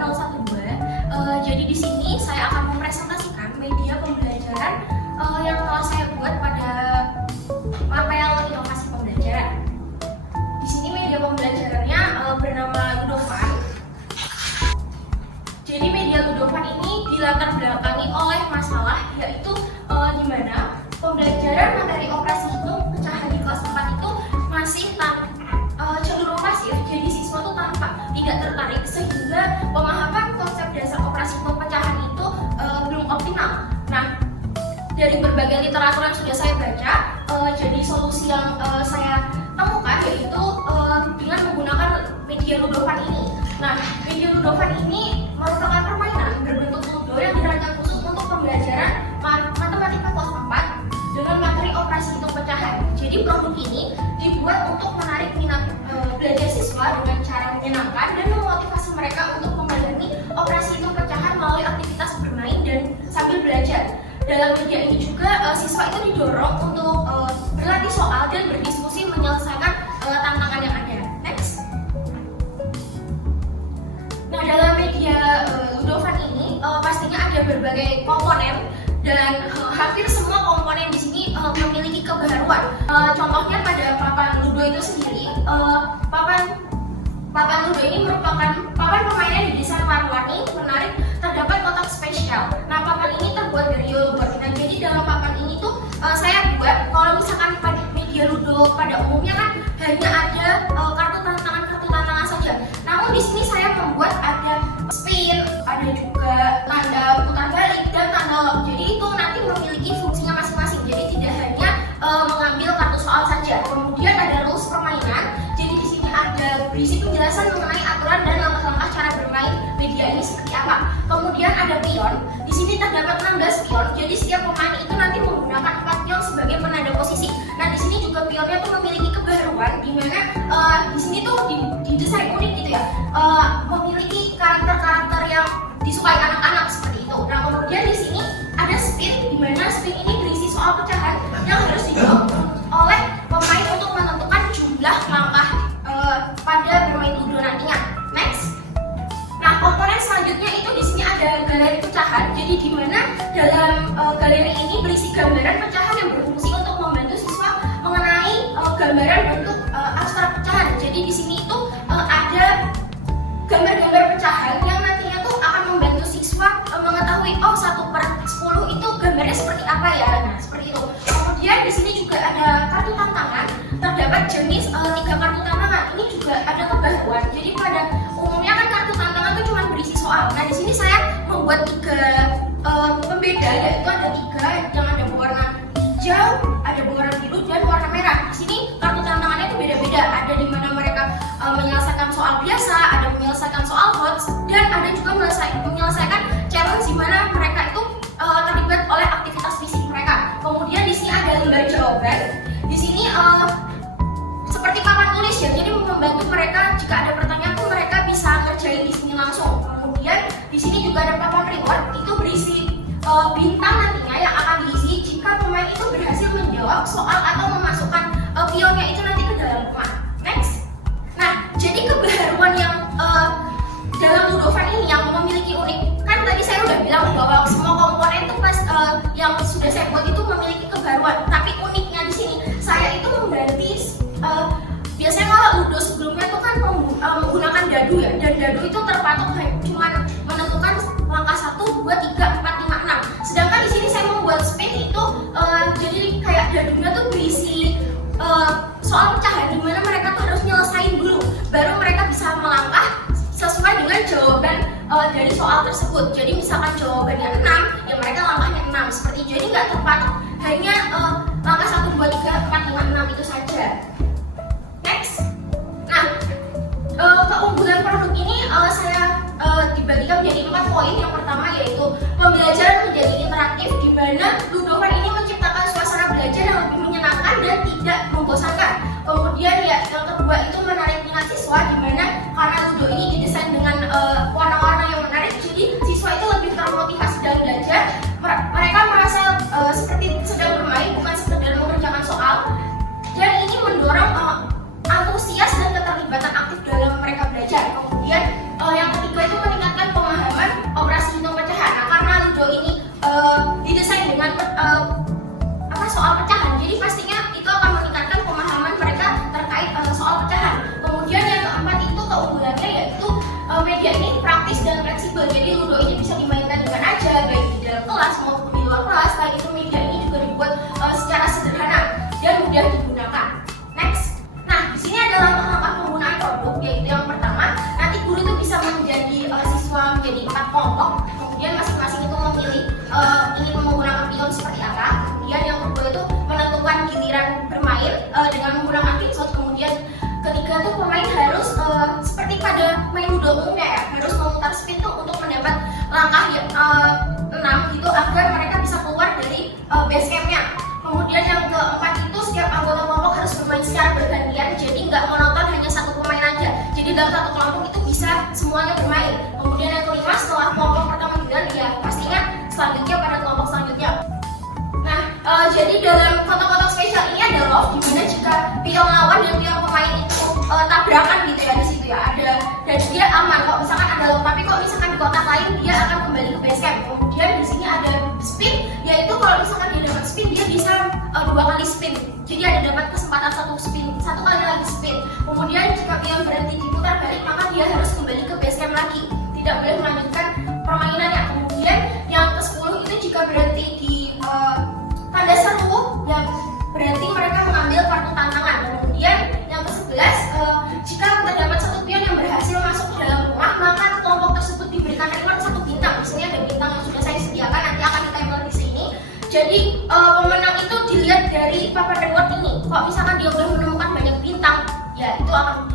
0212. Jadi di sini saya akan mempresentasikan media pembelajaran yang telah saya buat pada mapel inovasi pembelajaran. Di sini media pembelajarannya bernama Ludovan. Jadi media Ludovan ini dilatar belakangi oleh masalah yaitu di mana pembelajaran materi operasi hitung pecahan di kelas 4 itu masih cenderung pasif. Jadi siswa tuh tidak tertarik sehingga pemahaman konsep dasar operasi hitung pecahan itu belum optimal. Nah, dari berbagai literatur yang sudah saya baca, jadi solusi yang saya temukan yaitu dengan menggunakan media Ludovan ini. Nah, media Ludovan ini merupakan permainan berbentuk ludo yang dirancang khusus untuk pembelajaran matematika kelas 4 dengan materi operasi hitung pecahan. Jadi produk ini dibuat untuk menarik minat belajar siswa dengan cara menyenangkan dan memotivasi mereka untuk memahami operasi hitung pecahan melalui aktivitas bermain dan sambil belajar. Dalam media ini juga siswa itu didorong untuk berlatih soal dan berdiskusi menyelesaikan tantangan yang ada. Next. Nah, dalam media Ludovan ini pastinya ada berbagai komponen dan hampir semua komponen di sini memiliki kebaruan. Contohnya pada papan ludo itu sendiri, papan ludo ini merupakan papan permainan didesain warna-warni, menarik, terdapat kotak spesial. Nah, papan ini terbuat dari yogurt. Nah, jadi dalam papan ini tuh saya buat, kalau misalkan pada media ludo pada umumnya kan hanya ada kartu tantangan saja. Namun di sini saya membuat ada spin, ada juga tanda putar balik dan tanda lock. Jadi itu nanti memiliki fungsinya masing-masing. Jadi tidak hanya mengambil kartu soal saja. Kemudian ada rules permainan. Jadi di sini ada berisi penjelasan mengenai aturan dan langkah-langkah cara bermain media ini seperti apa. Kemudian ada pion. Di sini terdapat 16 pion. Jadi setiap pemain itu nanti menggunakan 4 pion sebagai penanda posisi. Nah, di sini juga pionnya tuh memiliki kebaruan di mana di sini tuh didesain unik gitu ya. Memiliki karakter-karakter yang disukai anak-anak seperti itu. Nah, kemudian di sini ada spin, di mana spin ini berisi soal pecahan yang harus dijawab oleh pemain untuk menentukan jumlah langkah pada bermain ludo nantinya. Next. Nah, komponen selanjutnya itu di sini ada galeri pecahan. Jadi di mana dalam galeri ini berisi gambaran pecahan yang berfungsi untuk membantu siswa mengenai gambaran bentuk abstrak pecahan. Jadi di sini itu ada gambar-gambar pecahan yang nantinya tuh akan membantu siswa mengetahui 1/10 itu gambarnya seperti apa ya. Nah, seperti itu. Kemudian di sini juga ada kartu tantangan. Terdapat jenis 3 kartu tantangan. Ini juga ada kebaruan. Jadi pada umumnya kan kartu tantangan itu cuma berisi soal. Nah, di sini saya membuat 3 pembeda, yaitu ada 3 yang ada berwarna hijau, ada berwarna biru dan warna merah. Di sini kartu tantangannya itu beda-beda. Ada di mana mereka menyelesaikan soal biasa, ada menyelesaikan soal HOTS, dan ada juga menyelesaikan challenge di mana mereka itu terlibat oleh aktivitas fisik mereka. Kemudian di sini ada lembar jawaban. Di sini seperti papan tulis ya, jadi membantu mereka jika ada pertanyaan tuh mereka bisa ngerjain di sini langsung. Kemudian di sini juga ada papan reward, itu berisi bintang nantinya yang akan diisi jika pemain itu berhasil menjawab soal atau memasukkan pionnya itu nanti ke dalam rumah. Next. Nah, jadi kebaruan yang dalam Ludovan ini yang memiliki unik, kan tadi saya udah bilang bahwa semua komponen itu yang sudah saya buat itu memiliki kebaruan. Tapi uniknya di sini saya itu mengganti biasanya kalau ludo sebelumnya itu kan menggunakan dadu ya, dan dadu itu terpatok cuma menentukan langkah 1, 2, 3, 4, 5, 6. Sedangkan di sini saya membuat spin itu jadi kayak dadunya tuh berisi soal pecahan di mana mereka tuh harus nyelesain dulu baru mereka bisa melangkah sesuai dengan jawaban dari soal tersebut. Jadi misalkan jawabannya 6, ya mereka langkahnya 6 seperti itu. Jadi nggak terpatok hanya langkah 1, 2, 3, 4, 5, 6 itu saja. Next. Nah, keunggulan produk ini saya dibagikan menjadi 4 poin. Yang pertama yaitu pembelajaran menjadi interaktif, di mana Ludovan ini menciptakan suasana belajar yang lebih menyenangkan dan tidak membosankan. Kemudian ya, yang kedua itu menarik minat siswa, di mana karena ludo ini didesain dengan warna-warna yang menarik, jadi siswa itu lebih termotivasi dalam belajar. Mereka merasa seperti sedang bermain, bukan sekedar mengerjakan soal. Dan ini mendorong antusias dan keterlibatan aktif dalam mereka belajar. Kemudian yang ketiga itu meningkatkan juga. Jadi Ludo ini bisa dimainkan dengan aja, baik di dalam kelas maupun di luar kelas. Selain itu media ini juga dibuat secara sederhana dan mudah digunakan. Next, nah di sini ada langkah-langkah penggunaan produk, yaitu yang pertama, nanti guru itu bisa menjadi siswa menjadi 4 kelompok. Kemudian masing-masing itu memilih ingin menggunakan pion seperti apa. Kemudian yang kedua itu menentukan giliran bermain dengan menggunakan pion. Kemudian ketiga tuh pemain harus seperti pada main Ludo umumnya ya, harus memutar spin tuh untuk mendapat langkah 6 gitu agar mereka bisa keluar dari base campnya. Kemudian yang keempat itu setiap anggota kelompok harus bermain secara bergantian, jadi nggak monoton hanya satu pemain aja. Jadi dalam satu kelompok itu bisa semuanya bermain. Kemudian yang kelima, setelah kelompok pertama giliran ya pastinya selanjutnya pada kelompok selanjutnya. Nah, jadi dalam kotak-kotak spesial ini ada love, dimana jika pion lawan dan pion pemain itu tabrakan gitu ya di situ ya ada, dan dia aman kok misalkan ada love. Tapi kok misalkan di kotak lain dia akan kembali ke base camp. Kemudian di sini ada spin, yaitu kalau misalkan dia dapat spin dia bisa 2 kali spin. Jadi ada dapat kesempatan 1 spin, 1 kali lagi spin. Kemudian jika pion berhenti diputar balik, maka dia harus kembali ke base camp lagi, tidak boleh melanjutkan permainannya. Kemudian yang ke-10 itu jika berhenti di tanda seru, yang berarti mereka mengambil kartu tantangan. Kemudian yang ke-11, jika terdapat 1 pion yang berhasil masuk ke dalam rumah, maka kelompok tersebut diberikan reward 1 bintang. Misalnya ada bintang yang sudah saya sediakan, nanti akan ditempel di sini. Jadi pemenang itu dilihat dari papan reward ini. Kok misalkan dia udah menemukan banyak bintang, ya itu akan